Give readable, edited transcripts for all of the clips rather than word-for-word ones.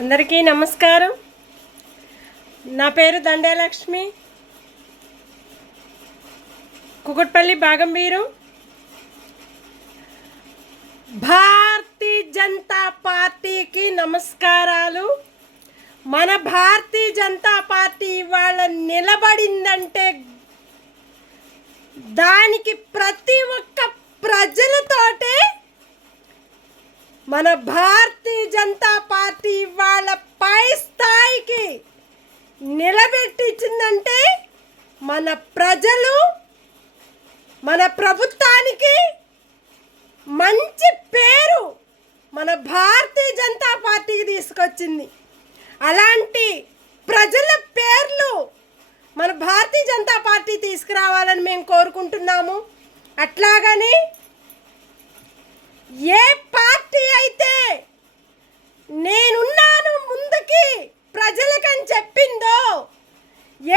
అందరికీ నమస్కారం. నా పేరు దండేలక్ష్మి, కుకుట్పల్లి బాగంబీరు. భారతీయ జనతా పార్టీకి నమస్కారాలు. మన భారతీయ జనతా పార్టీ ఇవాళ నిలబడిందంటే దానికి ప్రతి ఒక్క ప్రజలతోటే మన భారతీయ జనతా పార్టీ ఇవాళ పై స్థాయికి నిలబెట్టించిందంటే మన ప్రజలు మన ప్రభుత్వానికి మంచి పేరు మన భారతీయ జనతా పార్టీకి తీసుకొచ్చింది. అలాంటి ప్రజల పేర్లు మన భారతీయ జనతా పార్టీ తీసుకురావాలని మేము కోరుకుంటున్నాము. అట్లాగని ఏ పార్టీ అయితే నేనున్నాను ముందుకి ప్రజలకని చెప్పిందో,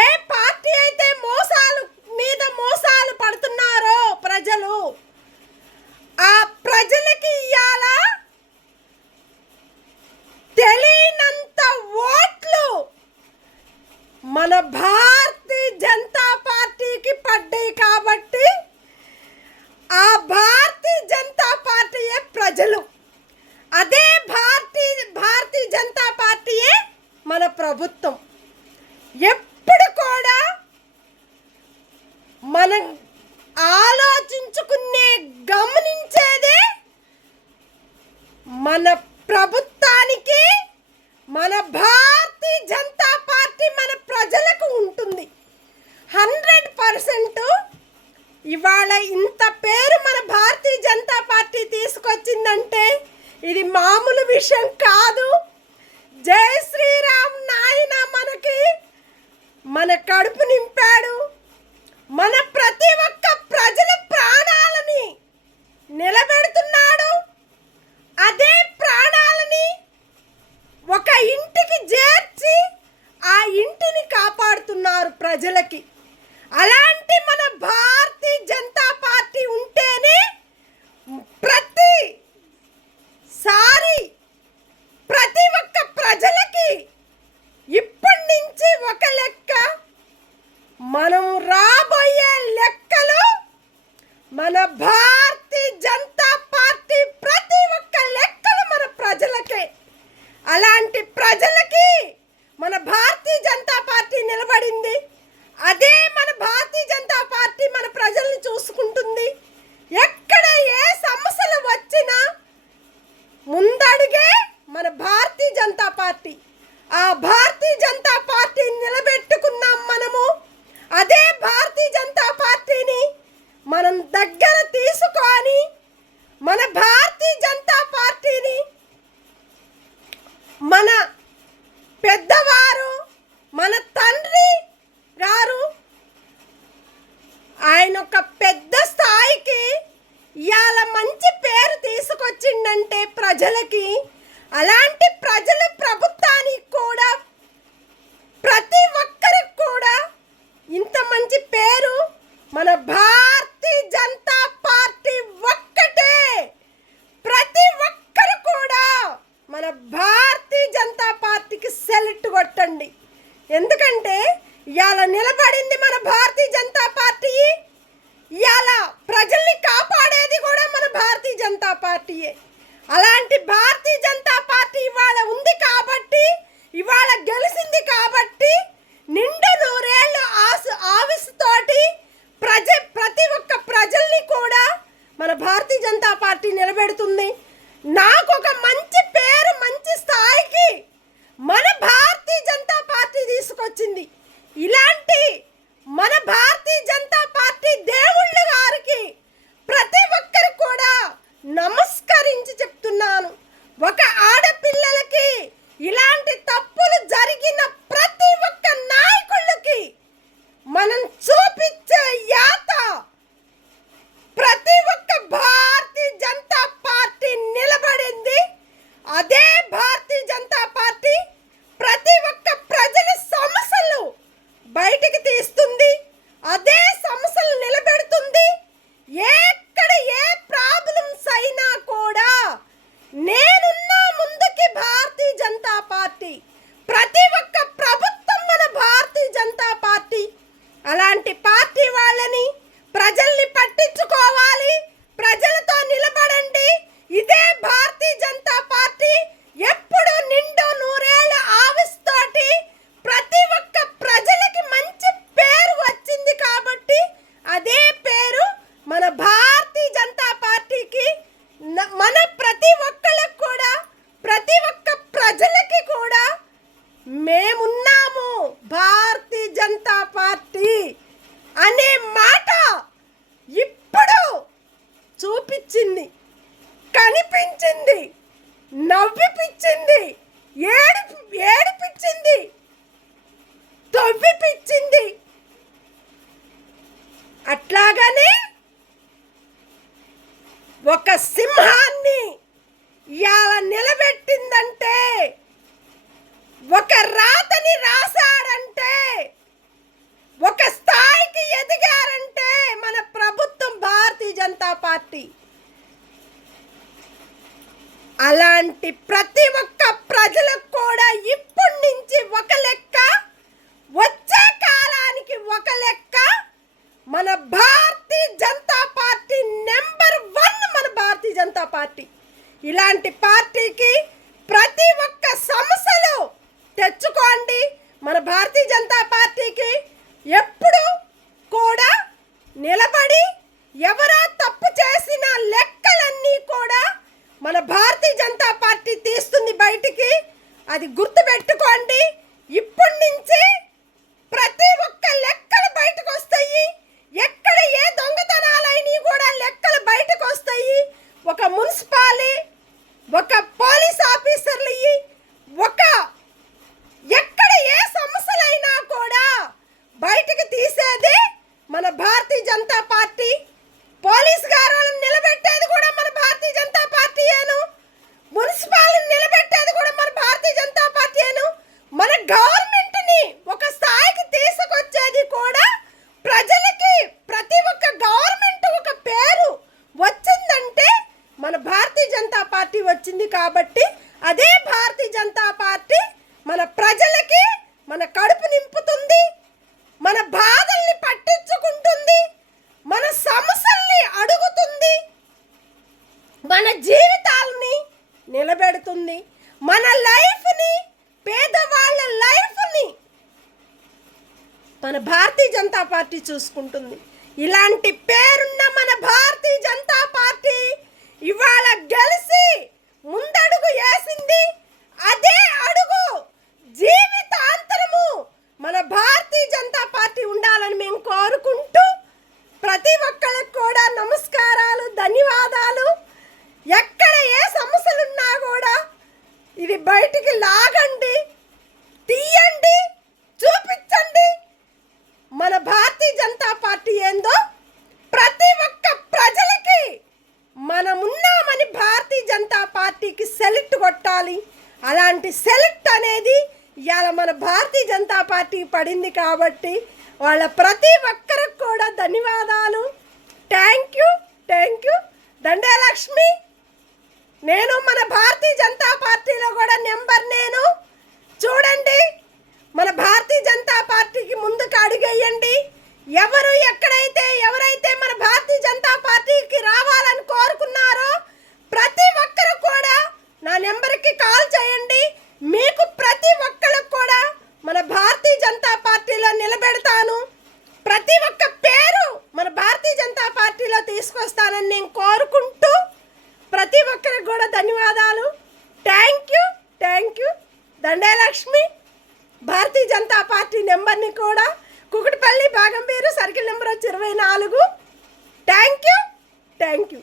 ఏ పార్టీ అయితే మోసాలు మీద మోసాలు పడుతున్నారో ప్రజలు, ఆ ప్రజలకి ఇవాళ తెలియనంత ఓట్లు మన భారతీయ జనతా పార్టీకి పడ్డాయి. కాబట్టి ఆ భారతీయ జనతా పార్టీయే ప్రజలు, అదే భారతీయ జనతా పార్టీయే మన ప్రభుత్వం. ఎప్పుడు కూడా మనం ఆలోచించుకునే గమనించేదే మన ప్రభుత్వానికి మన భారతీయ జనతా పార్టీ మన ప్రజలకు ఉంటుంది. 100% ఇవాళ ఇంత పేరు మన భారతీయ జనతా పార్టీ తీసుకొచ్చిందంటే ఇది మామూలు విషయం కాదు. జై శ్రీరామ్ నాయన మనకి మన కడుపు నింపాడు. మన ప్రతి ఒక్క ప్రజల ప్రాణాలని నిలబెడుతున్నాడు. అదే ప్రాణాలని ఒక ఇంటికి చేర్చి ఆ ఇంటిని కాపాడుతున్నారు ప్రజలకి. అలాంటి మన భారతీయ జనతా పార్టీ ఉంటేనే ప్రతిసారి ప్రతి ఒక్క ప్రజలకి ఇప్పటి నుంచి ఒక లెక్క, మనం రాబోయే లెక్కలు మన భారతీయ జనతా పార్టీ ప్రతి ఒక్క లెక్కలు మన ప్రజలకే. అలాంటి ప్రజలకి మన భారతీయ జనతా పార్టీ నిలబడింది. అదే మన భారతీయ జనతా పార్టీ మన ప్రజల్ని చూసుకుంటుంది. ఎక్కడ ఏ సమస్యలు వచ్చినా ముందడుగే మన భారతీయ జనతా పార్టీ. ఆ భారతీయ జనతా పార్టీని నిలబెట్టుకున్నాం మనము. అదే భారతీయ జనతా పార్టీని మనం దగ్గర తీసుకొని మన భారతీయ జనతా పార్టీని మన పెద్దవారు మన తండ్రి గారు ఆయన ఒక పెద్ద స్థాయికి ఇవాళ మంచి పేరు తీసుకొచ్చిందంటే ప్రజలకి, అలాంటి ప్రజలు ప్రభుత్వానికి కూడా ప్రతి ఒక్కరికి కూడా ఇంత మంచి పేరు మన భారతీయ జనతా పార్టీ ఒక్కటే. ప్రతి ఒక్కరు కూడా మన భారతీయ జనతా పార్టీకి సెలెక్ట్ కొట్టండి. ఎందుకంటే ఇవాళ నిలబడింది మన భారతీయ జనతా పార్టీ. ఇవాళ ప్రజల్ని కాపాడేది కూడా మన భారతీయ జనతా పార్టీయే. అలాంటి భారతీయ జనతా పార్టీ ఇవాళ ఉంది కాబట్టి, ఇవాళ గెలిచింది కాబట్టి నిండు నూరేళ్ళు ఆవిస్తోటి ప్రతి ఒక్క ప్రజల్ని కూడా మన భారతీయ జనతా పార్టీ నిలబెడుతుంది. నాకు ఒక మంచి పేరు మంచి స్థాయికి మన భారతీయ జనతా పార్టీ తీసుకొచ్చింది. ఇలాంటి మన భారతీయ జనతా పార్టీ దేవుళ్ళ గారికి ప్రతి ఒక్కరు కూడా నమస్కరించి చెప్తున్నాను. ఒక ఆడపిల్లలకి ఇలాంటి తప్పులు జరిగిన ప్రతి ఒక్క నాయకులకి మనం చూపించే యాత ప్రతి ఒక్క భారతీయ జనతా పార్టీ నిలబడింది. అదే భారతీయ జనతా పార్టీ ప్రతి ఒక్క ప్రజల సమస్యలు బయటికి తీస్తుంది. అదే సమస్యలు నిలబెడుతుంది. ఎక్కడ ఏ ప్రాబ్లమ్స్ అయినా కూడా నేనున్నా ముందుకి భారతీయ జనతా పార్టీ తవ్విపిచ్చింది, ఏడిపించింది, తవ్విపిచ్చింది. అట్లాగనే ఒక సింహాన్ని ఇవాళ నిలబెట్టిందంటే, ఒక రాతని రాశాడంటే, ఒక స్థాయికి ఎదిగారంటే మన ప్రభుత్వం భారతీయ జనతా పార్టీ. అలాంటి ప్రతి ఒక్క ప్రజలకు కూడా ఇప్పటి నుంచి ఒక లెక్క, వచ్చే కాలానికి ఒక లెక్క. మన భారతీయ జనతా పార్టీ నెంబర్ 1 మన భారతీయ జనతా పార్టీ. ఇలాంటి పార్టీకి ప్రతి ఒక్క సమస్యలు తెచ్చుకోండి. మన భారతీయ జనతా పార్టీకి ఎప్పుడు కూడా నిలబడి ఎవరో తప్పు చేసిన లెక్కలన్నీ కూడా మన భారతీయ జనతా పార్టీ తీస్తుంది బయటికి. అది గుర్తుపెట్టుకోండి. ఇప్పటి నుంచి ప్రతి ఒక్క లెక్కలు బయటకు వస్తాయి. ఎక్కడ ఏ దొంగతనాలైనా కూడా లెక్కలు బయటకు వస్తాయి. ఒక మున్సిపాలి, ఒక పోలీస్ ఆఫీసర్లు, ఒక ఎక్కడ ఏ సమస్యలైనా కూడా బయటకు తీసేది మన భారతీయ జనతా పార్టీ. పోలీస్ గారులను నిలబెట్టేది కూడా మన భారతీయ జనతా పార్టీయేను. మున్సిపాలిటీని నిలబెట్టేది కూడా మన భారతీయ జనతా పార్టీయేను. మన గవర్నమెంట్ని ఒక స్థాయికి తీసుకొచ్చేది కూడా ప్రజలకి. ప్రతి ఒక్క గవర్నమెంట్ ఒక పేరు వచ్చిందంటే మన భారతీయ జనతా పార్టీ వచ్చింది. కాబట్టి అదే భారతీయ జనతా పార్టీ మన ప్రజలకి మన కడుపు నింపుతుంది, మన బాధల్ని పట్టించుకుంటుంది, మన సమస్యల్ని అడుగుతుంది, మన జీవితాలని నిలబెడుతుంది, మన లైఫ్ని, పేదవాళ్ళ లైఫ్ని మన భారతీయ జనతా పార్టీ చూసుకుంటుంది. ఇలాంటి పేరున్న మన భారతీయ జనతా పార్టీ ఇవాళ గెలిచి ముందడుగు వేసింది. అదే అడుగు జీవితాంతరము మన భారతీయ జనతా పార్టీ ఉండాలని మేము కోరుకుంటూ ప్రతి ఒక్కరికి కూడా నమస్కారాలు, ధన్యవాదాలు. ఎక్కడ ఏ సమస్యలున్నా కూడా ఇది బయటికి లాగండి, తీయండి, చూపించండి. మన భారతీయ జనతా పార్టీ ఏందో ప్రతి ఒక్క ప్రజలకి మనమున్నామని భారతీయ జనతా పార్టీకి సెలెక్ట్ కొట్టాలి. అలాంటి సెలెక్ట్ అనేది ఇవాళ మన భారతీయ జనతా పార్టీ పడింది. కాబట్టి వాళ్ళ ప్రతి ఒక్కరికి కూడా ధన్యవాదాలు. Thank you. దండే లక్ష్మి. నేను మన భారతీయ జనతా పార్టీలో కూడా నెంబర్. నేను చూడండి, మన భారతీయ జనతా పార్టీకి ముందుకు అడుగేయండి. ఎవరైతే మన భారతీయ జనతా పార్టీకి రావాలని కోరుకున్నారో ప్రతి ఒక్కరు కూడా నా నెంబర్కి కాల్ చేయండి. మీకు ప్రతి ఒక్కరికి కూడా మన భారతీయ జనతా పార్టీలో నిలబెడతాను. ప్రతి ఒక్క పేరు మన భారతీయ జనతా పార్టీలో తీసుకొస్తానని నేను కోరుకుంటూ ప్రతి ఒక్కరికి కూడా ధన్యవాదాలు. Thank you. Dande Lakshmi. Bharatiya Janata party నెంబర్ని కూడా Kukatpally బాగంబీరు circle number 24. Thank you.